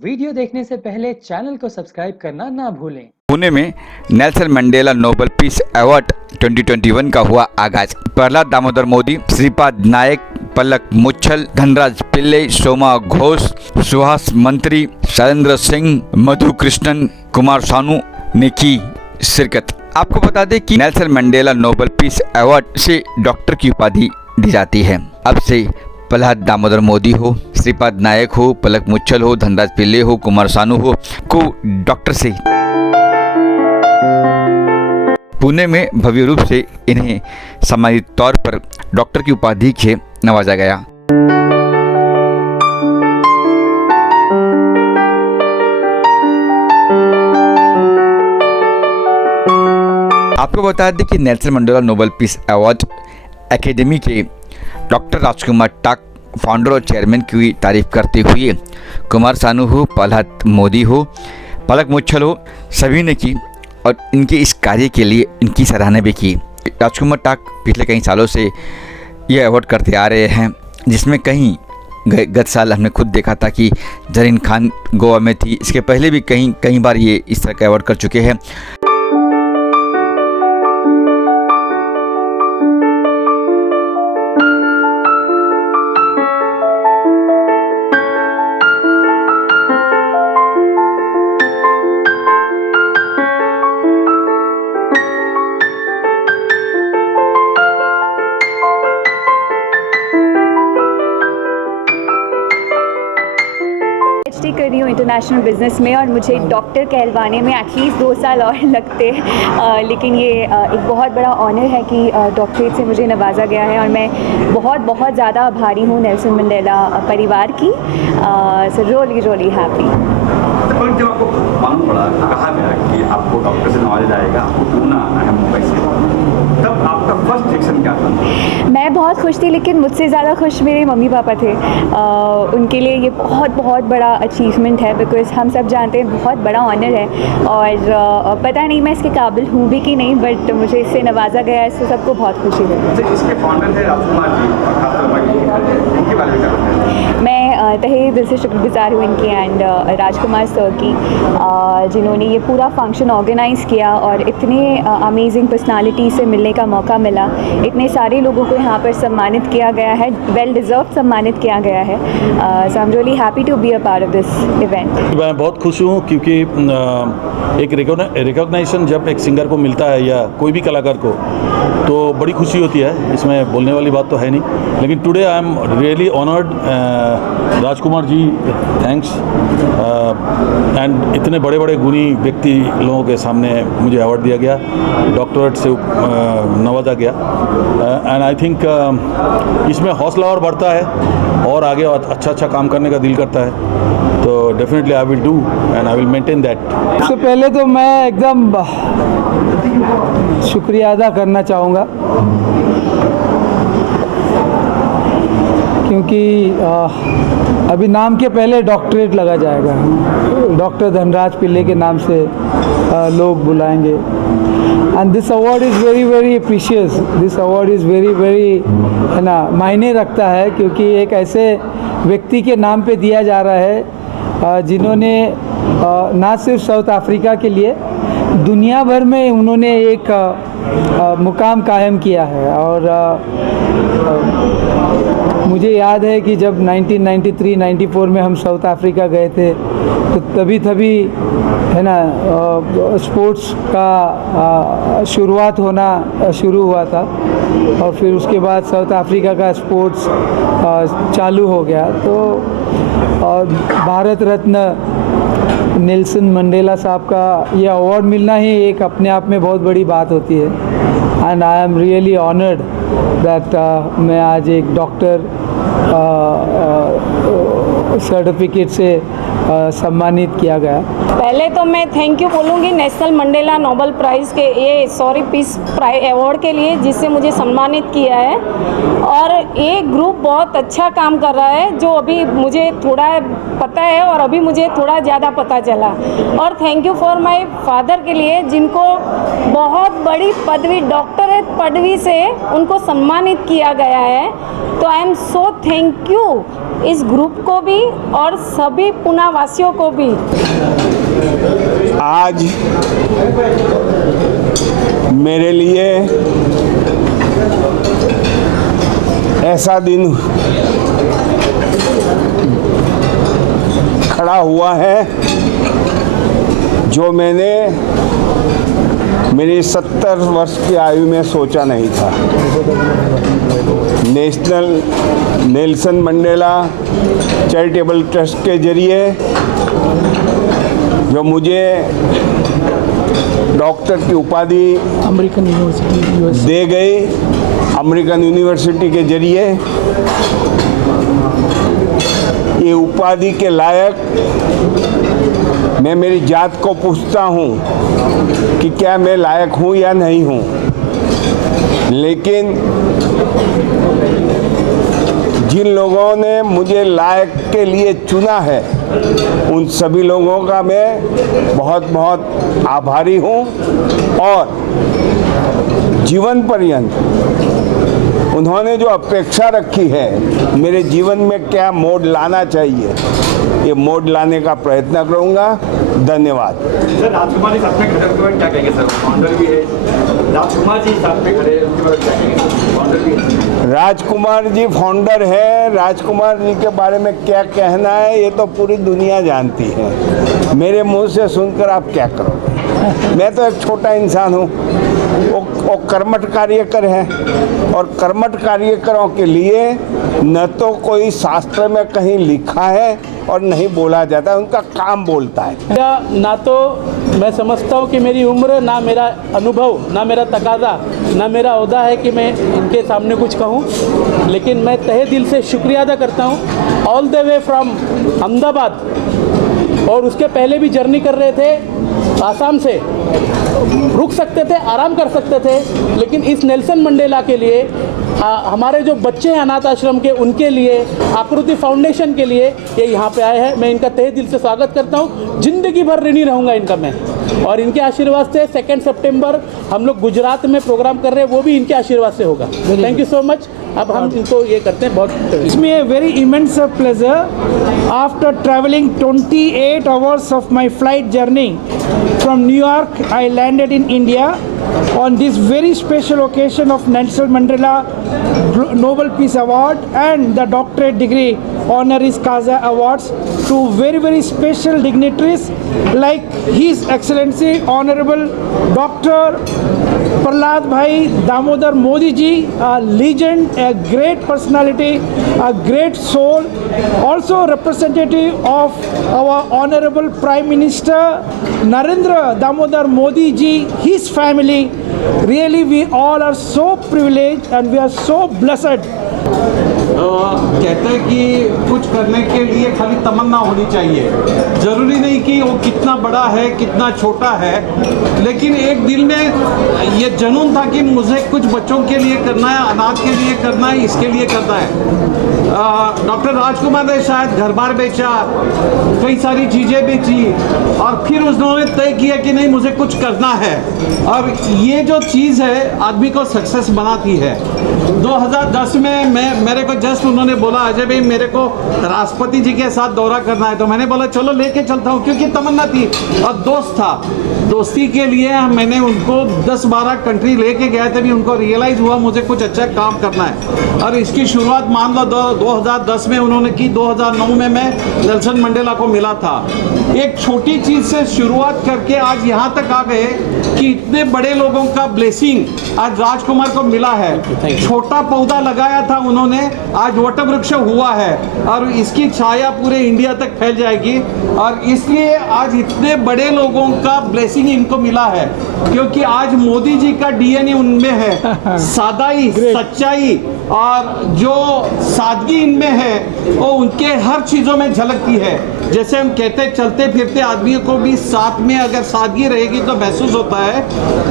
Video देखने से पहले चैनल को सब्सक्राइब करना ना भूलें। पुणे में Nelson Mandela Nobel peace award 2021 का हुआ आगाज। प्रहलाद दामोदर मोदी, श्रीपाद नायक, पलक मुच्छल, धनराज पिल्ले, सोमा घोष, सुहास मंत्री, शैलेंद्र सिंह, मधु कृष्णन, कुमार सानू ने की शिरकत। आपको बता दें कि Nelson Mandela Nobel peace award से डॉक्टर की उपाधि दी जाती है। अब से प्रहलाद दामोदर मोदी हो, श्रीपाद नायक हो, पलक मुच्छल हो, धनराज पिल्ले हो, कुमार सानू हो को डॉक्टर से पुणे में भव्य रूप से इन्हें सम्मानित तौर पर डॉक्टर की उपाधि से नवाजा गया। आपको बता दें कि Nelson Mandela Nobel peace award academy के डॉक्टर राजकुमार टाक, फाउंडर और चेयरमैन की तारीफ करते हुए कुमार सानू हो, प्रहलाद मोदी हो, पलक मुच्छल हो, सभी ने की और इनके इस कार्य के लिए इनकी सराहना भी की। राजकुमार टाक पिछले कई सालों से ये अवार्ड करते आ रहे हैं, जिसमें कहीं गत साल हमने खुद देखा था कि जरीन खान गोवा में थी। इसके पहले भी कई बार ये इस तरह का अवार्ड कर चुके हैं। PhD कर रही हूँ इंटरनेशनल बिज़नेस में और मुझे डॉक्टर कहलवाने में एटलीस्ट 2 साल और लगते, लेकिन ये एक बहुत बड़ा ऑनर है कि डॉक्टरेट से मुझे नवाजा गया है और मैं बहुत ज़्यादा आभारी हूँ नेल्सन मंडेला परिवार की। So really happy. पर जब आपको मालूम पड़ा, कहा गया कि आपको डॉक्टर से नवाजा जाएगा, आपको पुणे आना है मुंबई से, तब आपका फर्स्ट रिएक्शन क्या था? मैं बहुत खुश थी, लेकिन मुझसे ज़्यादा खुश मेरे मम्मी पापा थे। उनके लिए ये बहुत बड़ा अचीवमेंट है, बिकॉज़ हम सब जानते हैं बहुत बड़ा ऑनर है और पता नहीं मैं इसके काबिल हूँ भी कि नहीं, बट मुझे इससे नवाजा गया है, इससे सबको बहुत खुशी हुई। इसके फाउंडर है राजकुमार जी, उनके बारे में क्या बताएं? मैं तहे दिल से शुक्रगुजार हूँ इनकी एंड राजकुमार सर की, जिन्होंने ये पूरा फंक्शन ऑर्गेनाइज़ किया और इतने अमेजिंग पर्सनालिटी से मिलने का मौका मिला। इतने सारे लोगों को यहाँ पर सम्मानित किया गया है, वेल डिज़र्व सम्मानित किया गया है। So I am really happy to be a part of this event. मैं बहुत खुश हूँ क्योंकि एक रिकॉग्निशन जब एक सिंगर को मिलता है या कोई भी कलाकार को, तो बड़ी खुशी होती है। इसमें बोलने वाली बात तो है नहीं, लेकिन today I am really honoured. Rajkumar ji, thanks. And इतने बड़े गुणी व्यक्ति लोगों के सामने मुझे अवार्ड दिया गया, डॉक्टरेट से नवाजा गया। एंड आई थिंक इसमें हौसला और बढ़ता है और आगे अच्छा काम करने का दिल करता है, तो definitely I will do and I will maintain that. सबसे पहले तो मैं एकदम शुक्रिया अदा करना चाहूँगा, क्योंकि अभी नाम के पहले डॉक्टरेट लगा जाएगा। डॉक्टर धनराज पिल्ले के नाम से लोग बुलाएंगे। And this award is very precious. This award is very है ना, मायने रखता है, क्योंकि एक ऐसे व्यक्ति के नाम पे दिया जा रहा है जिन्होंने ना सिर्फ साउथ अफ्रीका के लिए, दुनिया भर में उन्होंने एक मुकाम कायम किया है। और मुझे याद है कि जब 1993-94 में हम साउथ अफ्रीका गए थे, तो तभी है ना स्पोर्ट्स का शुरुआत होना शुरू हुआ था और फिर उसके बाद साउथ अफ्रीका का स्पोर्ट्स चालू हो गया। तो भारत रत्न नेल्सन मंडेला साहब का ये अवार्ड मिलना ही एक अपने आप में बहुत बड़ी बात होती है। And I am really honoured that मैं आज एक डॉक्टर सर्टिफिकेट से सम्मानित किया गया। पहले तो मैं थैंक यू बोलूँगी नेशनल मंडेला नोबेल प्राइज़ के पीस अवार्ड के लिए, जिससे मुझे सम्मानित किया है। और ये ग्रुप बहुत अच्छा काम कर रहा है, जो अभी मुझे थोड़ा पता है और अभी मुझे थोड़ा ज़्यादा पता चला। और thank you for my father के लिए, जिनको बहुत बड़ी पदवी, डॉक्टरेट पदवी से उनको सम्मानित किया गया है। तो I am so thank you इस ग्रुप को भी और सभी पुणे वासियों को भी। आज मेरे लिए ऐसा दिन खड़ा हुआ है जो मैंने मेरी 70 वर्ष की आयु में सोचा नहीं था। नेल्सन मंडेला चैरिटेबल ट्रस्ट के जरिए जो मुझे डॉक्टर की उपाधि अमेरिकन यूनिवर्सिटी दे गई, अमेरिकन यूनिवर्सिटी के जरिए ये उपाधि के लायक मैं मेरी जात को पूछता हूँ कि क्या मैं लायक हूँ या नहीं हूँ, लेकिन जिन लोगों ने मुझे लायक के लिए चुना है उन सभी लोगों का मैं बहुत बहुत आभारी हूँ और जीवन पर्यंत उन्होंने जो अपेक्षा रखी है मेरे जीवन में क्या मोड़ लाना चाहिए, ये मोड़ लाने का प्रयत्न करूँगा। धन्यवाद। सर, राजकुमार जी साथ में खड़े उनके बारे में क्या कहेंगे? सर, फाउंडर भी है, राजकुमार जी साथ में खड़े उनके बारे में क्या कहेंगे? फाउंडर भी है। राजकुमार जी फाउंडर है, राजकुमार जी के बारे में क्या कहना है ये तो पूरी दुनिया जानती है, मेरे मुंह से सुनकर आप क्या करोगे? मैं तो एक छोटा इंसान हूँ, वो कर्मठ कार्यकर है और कर्मठ कार्यकरों के लिए न तो कोई शास्त्र में कहीं लिखा है और नहीं बोला जाता है, उनका काम बोलता है। ना तो मैं समझता हूँ कि मेरी उम्र, ना मेरा अनुभव, ना मेरा तकाजा, ना मेरा ओहदा है कि मैं इनके सामने कुछ कहूँ, लेकिन मैं तहे दिल से शुक्रिया अदा करता हूँ। All the way from Ahmedabad, और उसके पहले भी जर्नी कर रहे थे आसाम से, रुक सकते थे, आराम कर सकते थे, लेकिन इस नेल्सन मंडेला के लिए, हमारे जो बच्चे हैं अनाथ आश्रम के, उनके लिए, आकृति फाउंडेशन के लिए ये यहाँ पे आए हैं। मैं इनका तहे दिल से स्वागत करता हूँ, ज़िंदगी भर ऋणी रहूँगा इनका मैं, और इनके आशीर्वाद से 2 सितंबर हम लोग गुजरात में प्रोग्राम कर रहे हैं, वो भी इनके आशीर्वाद से होगा। Thank you so much. अब हम इनको ये करते हैं, बहुत It's me a very immense pleasure after traveling 28 hours of my flight journey from New York. I landed in India on this very special occasion of Nelson Mandela Nobel Peace Award and the doctorate degree honoris causa awards to very special dignitaries like His Excellency Honorable Dr. Prahlad Bhai Damodar Modi ji, a legend, a great personality, a great soul, also representative of our Honorable Prime Minister Narendra Damodar Modi ji, his family. Really, we all are so privileged and we are so blessed. कहते हैं कि कुछ करने के लिए खाली तमन्ना होनी चाहिए, ज़रूरी नहीं कि वो कितना बड़ा है कितना छोटा है, लेकिन एक दिल में ये जुनून था कि मुझे कुछ बच्चों के लिए करना है, अनाथ के लिए करना है, इसके लिए करना है। डॉक्टर राजकुमार ने शायद घर बार बेचा, कई सारी चीज़ें बेची और फिर उन्होंने तय किया कि नहीं मुझे कुछ करना है, और ये जो चीज़ है आदमी को सक्सेस बनाती है। 2010 में मेरे को जस्ट उन्होंने बोला अजय भाई मेरे को राष्ट्रपति जी के साथ दौरा करना है, तो मैंने बोला चलो लेके चलता हूँ, क्योंकि तमन्ना थी और दोस्त था, दोस्ती के लिए मैंने उनको 10-12 कंट्री लेके गया थे, भी उनको रियलाइज़ हुआ मुझे कुछ अच्छा काम करना है, और इसकी शुरुआत मान लो 2010 में उन्होंने की, 2009 में मैं नेल्सन मंडेला को मिला था। एक छोटी चीज़ से शुरुआत करके आज यहाँ तक आ गए कि इतने बड़े लोगों का ब्लेसिंग आज राजकुमार को मिला है। छोटा पौधा लगाया था उन्होंने, आज वट वृक्ष हुआ है और इसकी छाया पूरे इंडिया तक फैल जाएगी, और इसलिए आज इतने बड़े लोगों का ब्लेसिंग इनको मिला है, क्योंकि आज मोदी जी का डीएनए उनमें है, सादाई, सच्चाई और जो सादगी इनमें है वो उनके हर चीज़ों में झलकती है। जैसे हम कहते चलते फिरते आदमियों को भी साथ में अगर सादगी रहेगी तो महसूस होता है।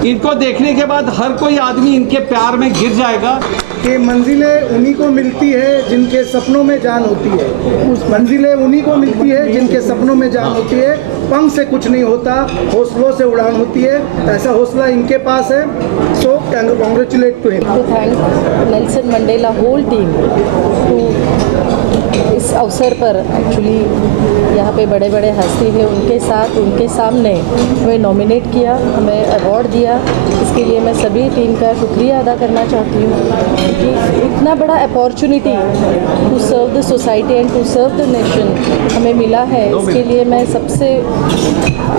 इनको देखने के बाद हर कोई आदमी इनके प्यार में गिर जाएगा। कि मंजिलें उन्हीं को मिलती है जिनके सपनों में जान होती है, उस मंजिलें उन्हीं को मिलती है जिनके सपनों में जान होती है। पंख से कुछ नहीं होता, हौसलों से उड़ान होती है, ऐसा हौसला इनके पास है। So congratulate to him. To thank Nelson Mandela whole team to इस अवसर पर एक्चुअली यहाँ पे बड़े बड़े हस्ती हैं, उनके साथ उनके सामने हमें नॉमिनेट किया, हमें अवार्ड दिया। इसके लिए मैं सभी टीम का शुक्रिया अदा करना चाहती हूँ क्योंकि इतना बड़ा opportunity to serve the society and to serve the nation हमें मिला है। इसके लिए मैं सबसे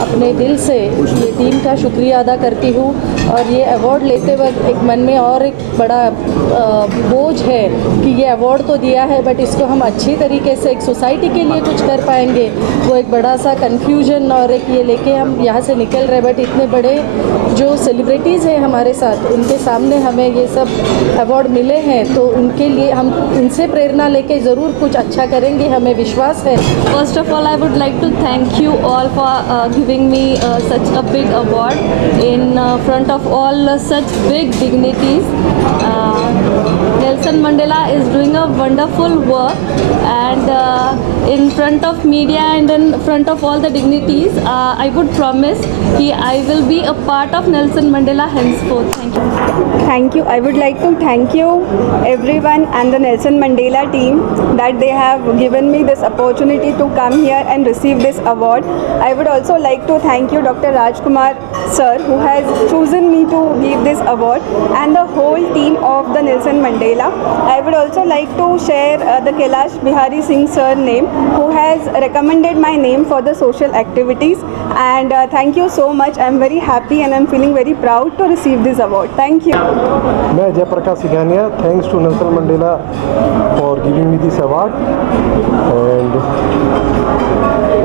अपने दिल से ये टीम का शुक्रिया अदा करती हूँ। और ये अवार्ड लेते वक्त एक मन में और एक बड़ा बोझ है कि ये अवार्ड तो दिया है बट इसको हम अच्छी तरीके से एक सोसाइटी के लिए कुछ कर पाएंगे, वो एक बड़ा सा कन्फ्यूजन और एक ये लेके हम यहाँ से निकल रहे। बट इतने बड़े जो सेलिब्रिटीज़ हैं हमारे साथ, उनके सामने हमें ये सब अवार्ड मिले हैं तो उनके लिए हम इनसे प्रेरणा लेके ज़रूर कुछ अच्छा करेंगे, हमें विश्वास है। First of all, I would like to thank you all for giving me such a big award in front of all such big dignities. Nelson Mandela is doing a wonderful work and in front of media and in front of all the dignities, I would promise that I will be a part of Nelson Mandela henceforth. Thank you. Thank you. I would like to thank you everyone and the Nelson Mandela team that they have given me this opportunity to come here and receive this award. I would also like to thank you Dr. Rajkumar sir who has chosen me to give this award and the whole team of the Nelson Mandela. I would also like to share the Kailash Bihari Singh sir name who has recommended my name for the social activities and thank you so much. I am very happy and I am feeling very proud to receive this award. Thank you. मैं Jayprakash Singhania, thanks to Nelson Mandela for giving me this award and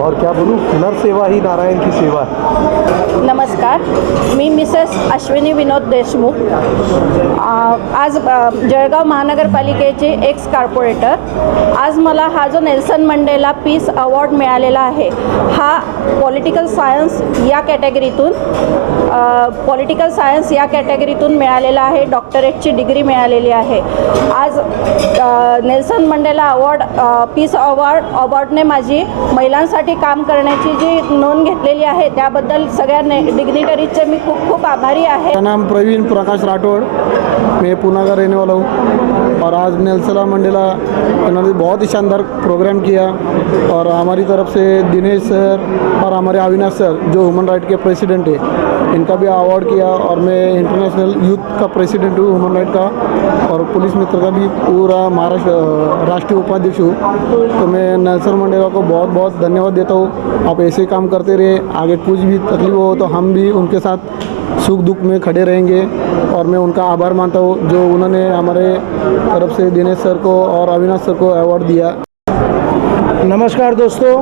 और क्या बोलूँ, नर सेवा ही नारायण की सेवा है। नमस्कार, मी मिसेस अश्विनी विनोद देशमुख, आज जळगाव महानगरपालिकेचे एक्स कॉर्पोरेटर। आज मला हा जो नेल्सन मंडेला पीस अवॉर्ड मिळालेला आहे हा पॉलिटिकल सायन्स या कॅटेगरीतून मिळालेला आहे। डॉक्टरेटची डिग्री मिळालेली आहे। आज नेल्सन मंडेला अवॉर्ड पीस अवॉर्डने माझी महिलांसाठी काम करण्याची जी नोंद घेतलेली आहे त्याबद्दल सगळ्या डिग्निटरीजचे मी खूप खूप आभारी आहे। मेरा नाम प्रवीण प्रकाश राठौड़, मैं पूना का रहने वाला हूँ और आज नेल्सन मंडेला इन्होंने बहुत ही शानदार प्रोग्राम किया और हमारी तरफ से दिनेश सर और हमारे अविनाश सर जो ह्यूमन राइट के प्रेसिडेंट है इनका भी अवार्ड किया और मैं इंटरनेशनल यूथ का प्रेसिडेंट हूँ ह्यूमन राइट का और पुलिस मित्र का भी पूरा महाराष्ट्र राष्ट्रीय उपाध्यक्ष हूँ। तो मैं नेल्सन मंडेला को बहुत बहुत धन्यवाद देता हूँ। आप ऐसे ही काम करते रहे, आगे कुछ भी तकलीफ हो तो हम भी उनके साथ सुख दुख में खड़े रहेंगे और मैं उनका आभार मानता हूँ जो उन्होंने हमारे तरफ से दिनेश सर को और अविनाश सर को अवार्ड दिया। नमस्कार दोस्तों,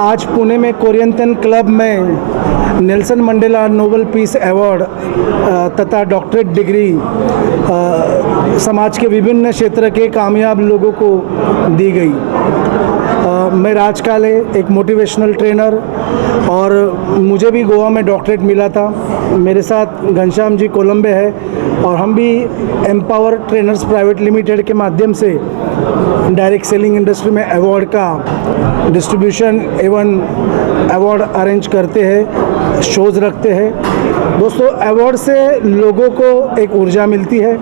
आज पुणे में कोरियंतन क्लब में Nelson Mandela Nobel peace award तथा डॉक्टरेट डिग्री समाज के विभिन्न क्षेत्र के कामयाब लोगों को दी गई। मैं राज काले, एक मोटिवेशनल ट्रेनर और मुझे भी गोवा में डॉक्टरेट मिला था। मेरे साथ घनश्याम जी कोलंबे है और हम भी एम्पावर ट्रेनर्स प्राइवेट लिमिटेड के माध्यम से डायरेक्ट सेलिंग इंडस्ट्री में अवार्ड का डिस्ट्रीब्यूशन एवं अवार्ड अरेंज करते हैं, शोज़ रखते हैं। दोस्तों, अवार्ड से लोगों को एक ऊर्जा मिलती है।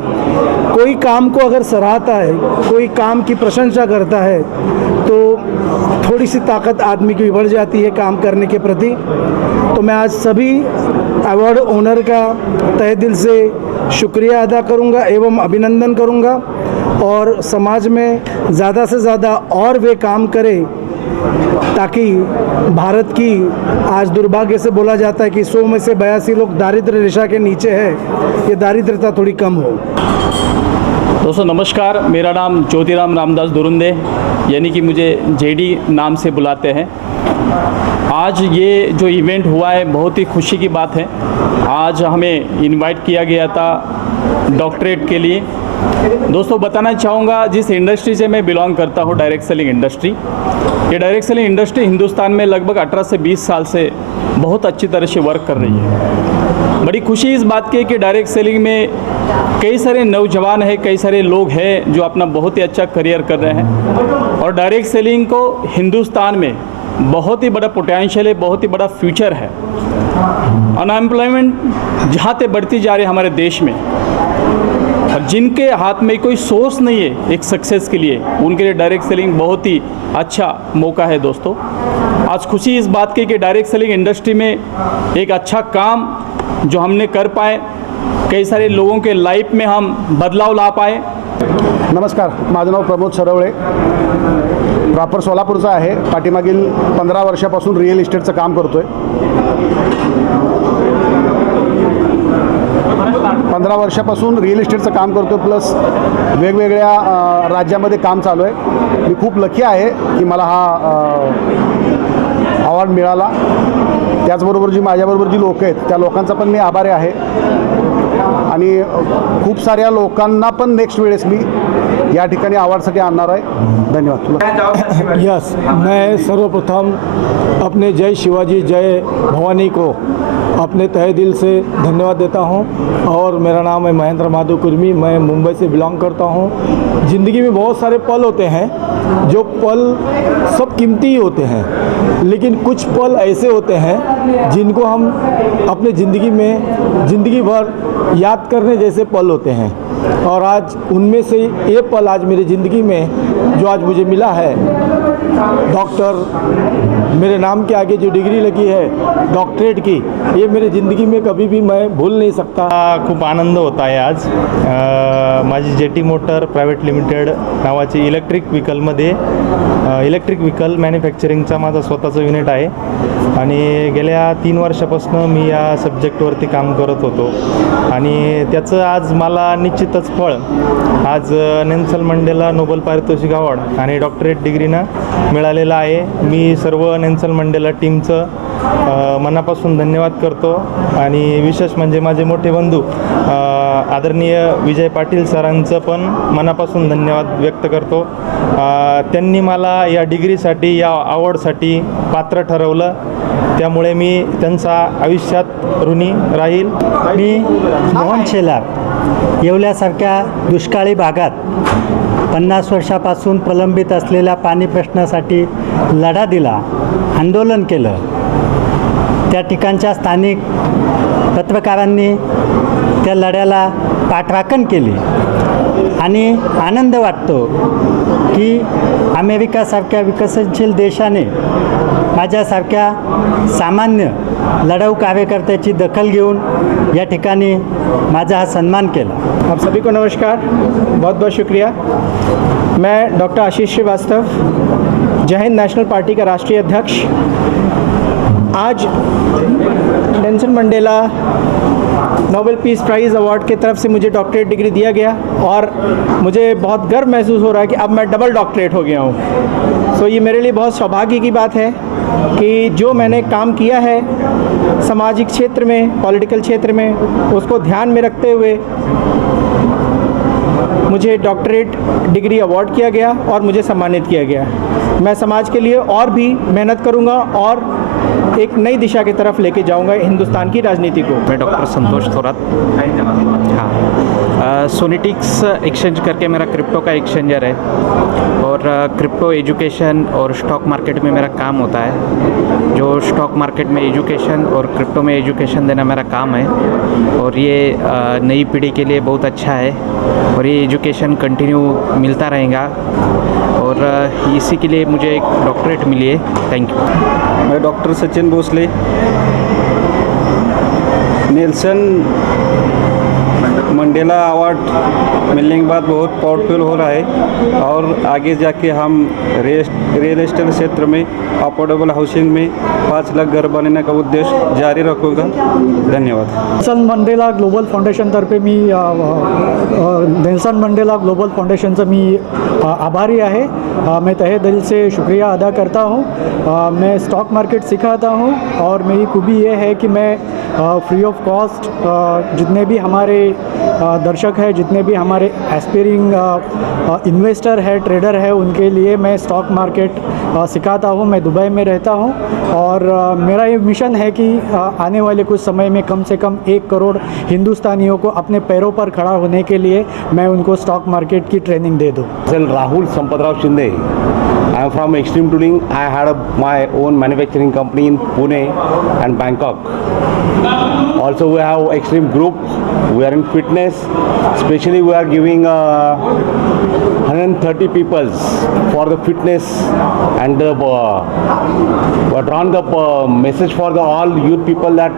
कोई काम को अगर सराहता है, कोई काम की प्रशंसा करता है तो थोड़ी सी ताकत आदमी की बढ़ जाती है काम करने के प्रति। तो मैं आज सभी अवार्ड ओनर का तहे दिल से शुक्रिया अदा करूंगा एवं अभिनंदन करूंगा और समाज में ज़्यादा से ज़्यादा और वे काम करें ताकि भारत की, आज दुर्भाग्य से बोला जाता है कि 100 में से 82 लोग दारिद्र्य रेखा के नीचे है, ये दारिद्र्यता थोड़ी कम हो। दोस्तों नमस्कार, मेरा नाम ज्योतिराम रामदास दुरुंदे यानी कि मुझे जेडी नाम से बुलाते हैं। आज ये जो इवेंट हुआ है बहुत ही खुशी की बात है। आज हमें इनवाइट किया गया था डॉक्टरेट के लिए। दोस्तों बताना चाहूँगा, जिस इंडस्ट्री से मैं बिलोंग करता हूँ, डायरेक्ट सेलिंग इंडस्ट्री, ये डायरेक्ट सेलिंग इंडस्ट्री हिंदुस्तान में लगभग 18 से 20 साल से बहुत अच्छी तरह से वर्क कर रही है। बड़ी खुशी इस बात की है कि डायरेक्ट सेलिंग में कई सारे नौजवान हैं, कई सारे लोग हैं जो अपना बहुत ही अच्छा करियर कर रहे हैं और डायरेक्ट सेलिंग को हिंदुस्तान में बहुत ही बड़ा पोटेंशियल है, बहुत ही बड़ा फ्यूचर है। अनएम्प्लॉयमेंट जहाँ तक बढ़ती जा रही है हमारे देश में, और जिनके हाथ में कोई सोर्स नहीं है एक सक्सेस के लिए, उनके लिए डायरेक्ट सेलिंग बहुत ही अच्छा मौका है दोस्तों। आज खुशी इस बात की कि डायरेक्ट सेलिंग इंडस्ट्री में एक अच्छा काम जो हमने कर पाए, कई सारे लोगों के लाइफ में हम बदलाव ला पाए। नमस्कार, माझं नाव प्रमोद सरवळे, प्रॉपर सोलापूरचा आहे। पाठीमागील 15 वर्षापासून रिअल इस्टेटचं काम करतोय। 15 वर्षापासून रिअल इस्टेटचं काम करतो, प्लस वेगवेगळ्या राज्यामध्ये काम चालू आहे। मी खूप लकी आहे की मला हा अवॉर्ड मिळाला। त्याचबरोबर माझ्याबरोबर जी लोक आहेत त्या लोकांचा पण मी आभारी आहे आणि खूप साऱ्या लोकांना पण नेक्स्ट वेळेस मी या ठिकाणी अवॉर्डसाठी आणणार आहे। धन्यवाद। यस, मैं सर्वप्रथम अपने जय शिवाजी जय भवानी को अपने तहे दिल से धन्यवाद देता हूं। और मेरा नाम है महेंद्र माधव कुर्मी, मैं मुंबई से बिलोंग करता हूं। ज़िंदगी में बहुत सारे पल होते हैं, जो पल सब कीमती ही होते हैं, लेकिन कुछ पल ऐसे होते हैं जिनको हम अपने ज़िंदगी में ज़िंदगी भर याद करने जैसे पल होते हैं। और आज उनमें से ये पल आज मेरी ज़िंदगी में जो आज मुझे मिला है, डॉक्टर मेरे नाम के आगे जो डिग्री लगी है डॉक्टरेट की, ये मेरी ज़िंदगी में कभी भी मैं भूल नहीं सकता। खूप आनंद होत आहे आज। माझी जेटी मोटर प्रायव्हेट लिमिटेड नावाची इलेक्ट्रिक व्हीकल मॅन्युफॅक्चरिंगचा माझा स्वतःचं युनिट आहे आणि गेल्या 3 वर्षापासून मी या सब्जेक्टवरती काम करत होतो आणि त्याचं आज मला निश्चितच फळ आज नेल्सन मंडेला नोबल पारितोषिक अवॉर्ड आणि डॉक्टरेट डिग्रीनं मिळालेलं आहे। मी सर्व नेल्सन मंडेला टीमचं मनापासून धन्यवाद करतो आणि विशेष म्हणजे माझे मोठे बंधू आदरणीय विजय पाटील सरांचं पण मनापासून धन्यवाद व्यक्त करतो। त्यांनी मला या डिग्रीसाठी या अवॉर्डसाठी पात्र ठरवलं, त्यामुळे मी त्यांचा आयुष्यात ऋणी राहील। मी मोहन शेलार, येवल्यासारख्या दुष्काळी भागात 50 वर्षापासून प्रलंबित असलेल्या पाणी प्रश्नासाठी लढा दिला, आंदोलन केलं। त्या ठिकाणच्या स्थानिक पत्रकारांनी त्या लढ्याला पाठराखण केली आणि आनंद वाटतो की अमेरिकासारख्या विकसनशील देशाने माझ्यासारख्या सामान्य लढाऊ कार्यकर्त्याची दखल घेऊन या ठिकाणी माझा हा सन्मान केला। आप सभी को नमस्कार, बहुत बहुत शुक्रिया। मैं डॉक्टर आशीष श्रीवास्तव, जय हिंद नेशनल पार्टी का राष्ट्रीय अध्यक्ष। आज Nelson Mandela Nobel peace prize award की तरफ से मुझे डॉक्टरेट डिग्री दिया गया और मुझे बहुत गर्व महसूस हो रहा है कि अब मैं डबल डॉक्टरेट हो गया हूँ। सो ये मेरे लिए बहुत सौभाग्य की बात है कि जो मैंने काम किया है सामाजिक क्षेत्र में, पॉलिटिकल क्षेत्र में, उसको ध्यान में रखते हुए मुझे डॉक्टरेट डिग्री अवार्ड किया गया और मुझे सम्मानित किया गया। मैं समाज के लिए और भी मेहनत करूंगा और एक नई दिशा की तरफ लेके जाऊंगा हिंदुस्तान की राजनीति को। मैं डॉक्टर संतोष थोरात, हाँ, सोनिटिक्स एक्सचेंज करके मेरा क्रिप्टो का एक्सचेंजर है और क्रिप्टो एजुकेशन और स्टॉक मार्केट में मेरा काम होता है। जो स्टॉक मार्केट में एजुकेशन और क्रिप्टो में एजुकेशन देना मेरा काम है और ये नई पीढ़ी के लिए बहुत अच्छा है और ये एजुकेशन कंटिन्यू मिलता रहेगा और इसी के लिए मुझे एक डॉक्टरेट मिली है। Thank you. मैं doctor Sachin Bhosale, Nelson Mandela award मिलने के बाद बहुत प्राउडफुल हो रहा है और आगे जाके हम रियल एस्टेट क्षेत्र में अफोर्डेबल हाउसिंग में 5 लाख घर बनाने का उद्देश्य जारी रखूँगा। धन्यवाद। नेल्सन मंडेला ग्लोबल फाउंडेशनतर्फे मी नेल्सन मंडेला ग्लोबल फाउंडेशनचं मी आभारी आहे। मैं तहे दिल से शुक्रिया अदा करता हूँ। मैं स्टॉक मार्केट सिखाता हूँ और मेरी खूबी ये है कि मैं फ्री ऑफ कॉस्ट जितने भी हमारे दर्शक हैं, जितने भी हमारे एस्पायरिंग इन्वेस्टर है, ट्रेडर है, उनके लिए मैं स्टॉक मार्केट सिखाता हूँ। मैं दुबई में रहता हूँ और मेरा ये मिशन है कि आने वाले कुछ समय में कम से कम 1 करोड़ हिंदुस्तानियों को अपने पैरों पर खड़ा होने के लिए मैं उनको स्टॉक मार्केट की ट्रेनिंग दे दूँ। Rahul Sampatrao Shinde, I am from Extreme Tooling. I had my own manufacturing company in Pune and Bangkok. Also, we have Extreme Group. We are in fitness. Especially, we are giving 130 people for the fitness and we are drawn the message for the all youth people that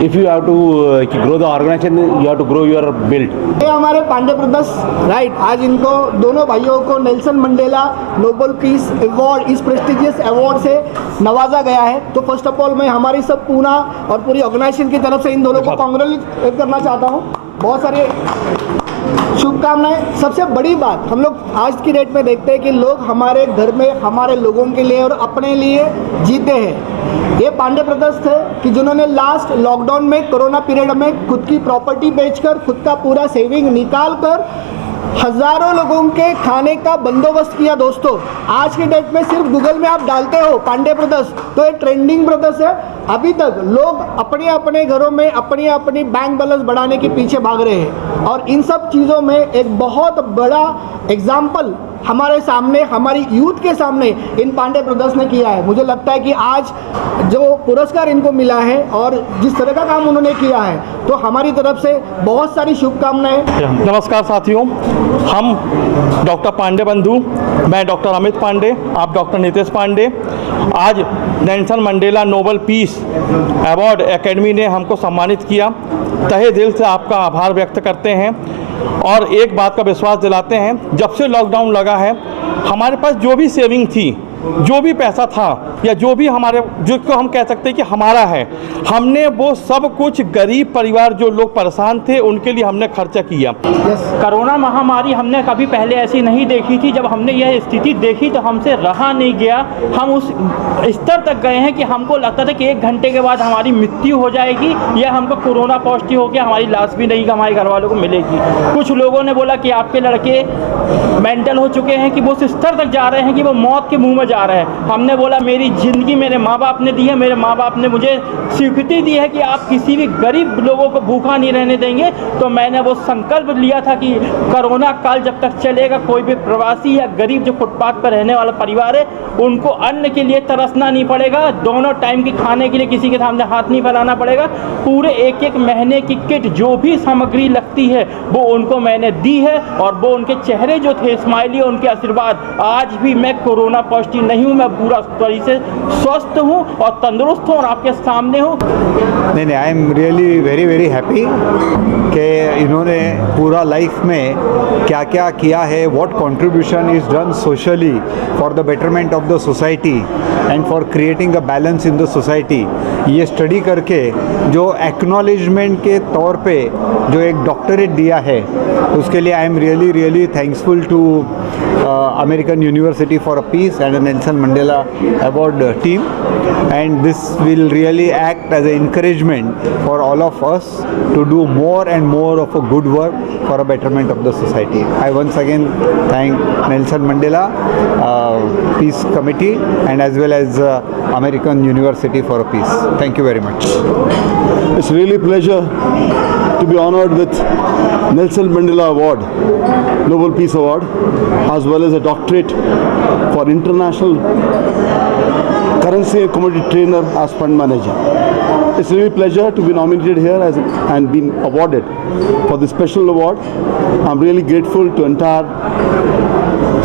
if you have to grow the organization, you have to grow your build. ये हमारे Pandey brothers right, आज इनको दोनों भाइयों को Nelson Mandela Nobel peace award, इस prestigious award से नवाजा गया है। तो फर्स्ट ऑफ ऑल मैं हमारी सब पूना और पूरी ऑर्गेनाइजेशन की तरफ से इन दोनों को कांग्रेचुलेट करना चाहता हूँ। बहुत सारे शुभकामनाएं। सबसे बड़ी बात हम लोग आज की डेट में देखते हैं कि लोग हमारे घर में हमारे लोगों के लिए और अपने लिए जीते हैं। ये पांडे ब्रदर्स थे कि जिन्होंने लास्ट लॉकडाउन में कोरोना पीरियड में खुद की प्रॉपर्टी बेचकर खुद का पूरा सेविंग निकाल कर हजारों लोगों के खाने का बंदोबस्त किया। दोस्तों आज के डेट में सिर्फ गूगल में आप डालते हो पांडे ब्रदर्स तो ये ट्रेंडिंग ब्रदर्स है। अभी तक लोग अपने अपने घरों में अपनी अपनी बैंक बैलेंस बढ़ाने के पीछे भाग रहे हैं और इन सब चीज़ों में एक बहुत बड़ा एग्जाम्पल हमारे सामने, हमारी यूथ के सामने इन पांडे ब्रदर्स ने किया है। मुझे लगता है कि आज जो पुरस्कार इनको मिला है और जिस तरह का काम उन्होंने किया है तो हमारी तरफ से बहुत सारी शुभकामनाएं। नमस्कार साथियों, हम डॉक्टर पांडे बंधु, मैं डॉक्टर अमित पांडे, आप डॉक्टर नितेश पांडे। आज Nelson Mandela Nobel peace award academy ने हमको सम्मानित किया। तहे दिल से आपका आभार व्यक्त करते हैं और एक बात का विश्वास दिलाते हैं, जब से लॉकडाउन लगा है हमारे पास जो भी सेविंग थी, जो भी पैसा था या जो भी हमारे, जिसको हम कह सकते हैं कि हमारा है, हमने वो सब कुछ गरीब परिवार जो लोग परेशान थे उनके लिए हमने खर्चा किया। कोरोना महामारी हमने कभी पहले ऐसी नहीं देखी थी। जब हमने यह स्थिति देखी तो हमसे रहा नहीं गया। हम उस स्तर तक गए हैं कि हमको लगता था कि 1 घंटे के बाद हमारी मृत्यु हो जाएगी या हमको कोरोना पॉजिटिव हो गया, हमारी लाश भी नहीं हमारे घर वालों को मिलेगी। कुछ लोगों ने बोला कि आपके लड़के मेंटल हो चुके हैं, कि वो उस स्तर तक जा रहे हैं कि वो मौत के मुंह में जा रहे हैं। हमने बोला मेरी ज़िंदगी मेरे माँ बाप ने दी है, मेरे माँ बाप ने मुझे स्वीकृति दी है कि आप किसी भी गरीब लोगों को भूखा नहीं रहने देंगे। तो मैंने वो संकल्प लिया था कि कोरोना काल जब तक चलेगा कोई भी प्रवासी या गरीब जो फुटपाथ पर रहने वाला परिवार है उनको अन्न के लिए तरसना नहीं पड़ेगा, दोनों टाइम की खाने के लिए किसी के सामने हाथ नहीं फैलाना पड़ेगा। पूरे 1-1 महीने की किट जो भी सामग्री लगती है वो उनको मैंने दी है और वो उनके चेहरे जो थे स्माइली, उनके आशीर्वाद, आज भी मैं कोरोना पॉजिटिव नहीं हूँ, मैं पूरा तरीके से स्वस्थ हूँ और तंदुरुस्त हूँ और आपके सामने हूँ। नहीं, आई am really very very happy कि इन्होंने पूरा लाइफ में क्या क्या किया है, what contribution is done socially for the betterment of the society and for creating a balance in the society. ये स्टडी करके जो एक्नॉलेजमेंट के तौर पे जो एक डॉक्टरेट दिया है उसके लिए I am really really thankful to American University for a Peace and a Nelson Mandela Award team, and this will really act as an encouragement for all of us to do more and more of a good work for a betterment of the society. I once again thank Nelson Mandela Peace Committee and as well as American University for a Peace. Thank you very much. It's really a pleasure to be honored with Nelson Mandela Award, Nobel Peace Award, as well as a doctorate for international currency and commodity trainer as fund manager. It's really a pleasure to be nominated here and been awarded for this special award. I'm really grateful to entire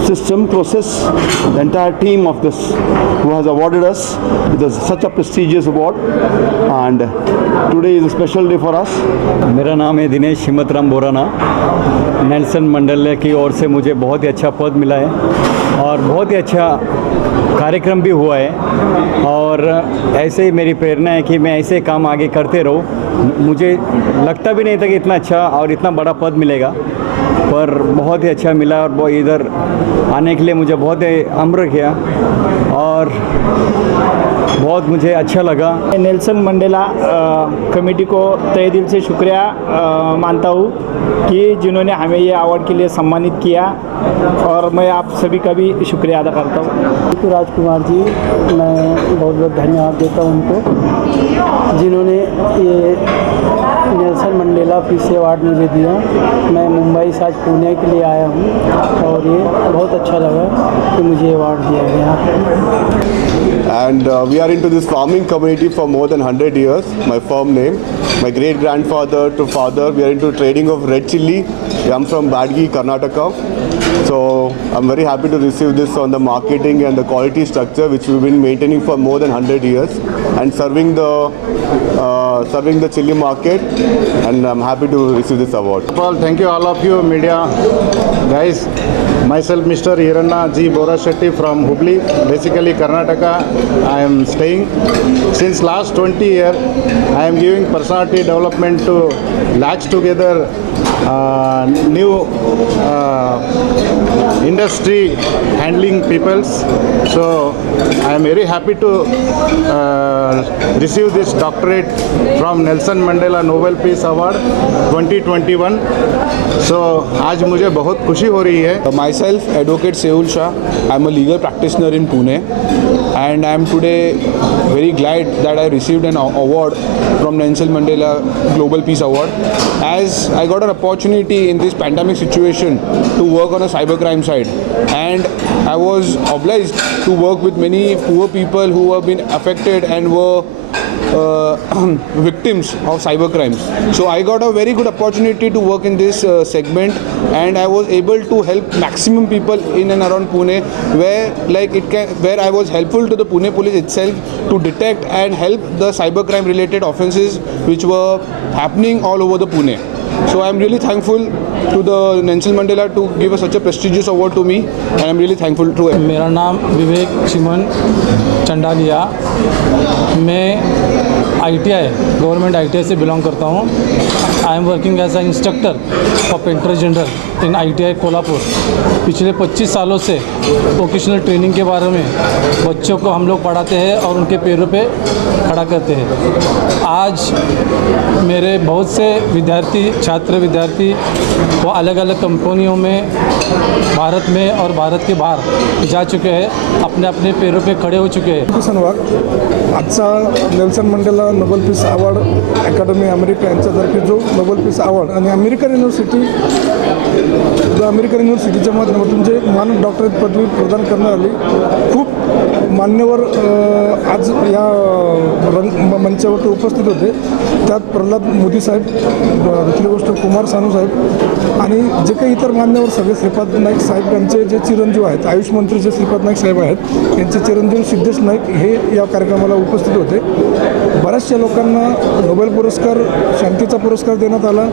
system process, the entire team of this who has awarded us with such a prestigious award, and today is a special day for us. मेरा नाम है Dinesh Himmatram Borana. Nelson Mandela की ओर से मुझे बहुत ही अच्छा पद मिला है और बहुत ही अच्छा कार्यक्रम भी हुआ है और ऐसे ही मेरी प्रेरणा है कि मैं ऐसे काम आगे करते रहूं। मुझे लगता भी नहीं था कि इतना अच्छा और इतना बड़ा पद मिलेगा, पर बहुत ही अच्छा मिला और वो इधर आने के लिए मुझे बहुत ही अम्र किया और बहुत मुझे अच्छा लगा। नेल्सन मंडेला कमेटी को तहे दिल से शुक्रिया मानता हूँ कि जिन्होंने हमें ये अवार्ड के लिए सम्मानित किया और मैं आप सभी का भी शुक्रिया अदा करता हूँ। राजकुमार जी, मैं बहुत बहुत धन्यवाद देता हूँ उनको जिन्होंने ये नेल्सन मंडेला पीस अवार्ड मुझे दिया। मैं मुंबई से आज पुणे के लिए आया हूँ और ये बहुत अच्छा लगा। कि मुझे अवार्ड दिया गया। And we are into this farming community for more than 100 years. My firm name, my great grandfather to father, we are into trading of red chilli. I'm from Badgi, Karnataka. So I'm very happy to receive this on the marketing and the quality structure which we've been maintaining for more than 100 years and serving the chili market, and I'm happy to receive this award. First of all, thank you all of you media guys. Myself Mr. Hiranna G. Borashetty from Hubli, basically Karnataka. I am staying since last 20 years. I am giving personality development to lakhs together new industry handling peoples. So I am very happy to receive this doctorate from Nelson Mandela Nobel Peace Award 2021. So आज मुझे बहुत खुशी हो रही है. Myself, Advocate Sehul Shah. I am a legal practitioner in Pune, and I am today very glad that I received an award from Nelson Mandela Global Peace Award, as I got an opportunity in this pandemic situation to work on a cybercrime side, and I was obliged to work with many poor people who have been affected and were victims of cyber crimes. So I got a very good opportunity to work in this segment, and I was able to help maximum people in and around Pune, where I was helpful to the Pune police itself to detect and help the cyber crime related offences which were happening all over the Pune. So I am really thankful to the Nelson Mandela to give us such a prestigious award to me, and I am really thankful to him. मेरा नाम विवेक चिमन चंडालिया, मैं ITI government ITI से belong करता हूँ. I am working as a instructor for painter general in ITI Kolhapur. पिछले 25 सालों से vocational training के बारे में बच्चों को हम लोग पढ़ाते हैं और उनके पैरों पे खड़ा करते हैं. आज मेरे बहुत से छात्र विद्यार्थी वो अलग अलग कंपनियों में भारत में और भारत के बाहर जा चुके हैं, अपने अपने पैरों पे खड़े हो चुके हैं. आजचा Nelson Mandela Nobel peace award academy America यांच्यातर्फे जो नोबेल पीस अवॉर्ड आणि अमेरिकन युनिव्हर्सिटीच्या माध्यमातून जे मानद डॉक्टरेट पदवी प्रदान करण्यात आली. खूप मान्यवर आज या मंचावरती उपस्थित होते. त्यात प्रल्हाद मोदी साहेब, दुसरी गोष्ट कुमार सानू साहेब आणि जे काही इतर मान्यवर सगळे श्रीपाद नाईक साहेब यांचे जे चिरंजीव आहेत, आयुष मंत्री जे श्रीपाद नाईक साहेब आहेत यांचे चिरंजीव सिद्धेश नाईक हे या कार्यक्रमाला उपस्थित होते. बऱ्याचशा लोकांना नोबेल पुरस्कार, शांतीचा पुरस्कार देण्यात आला.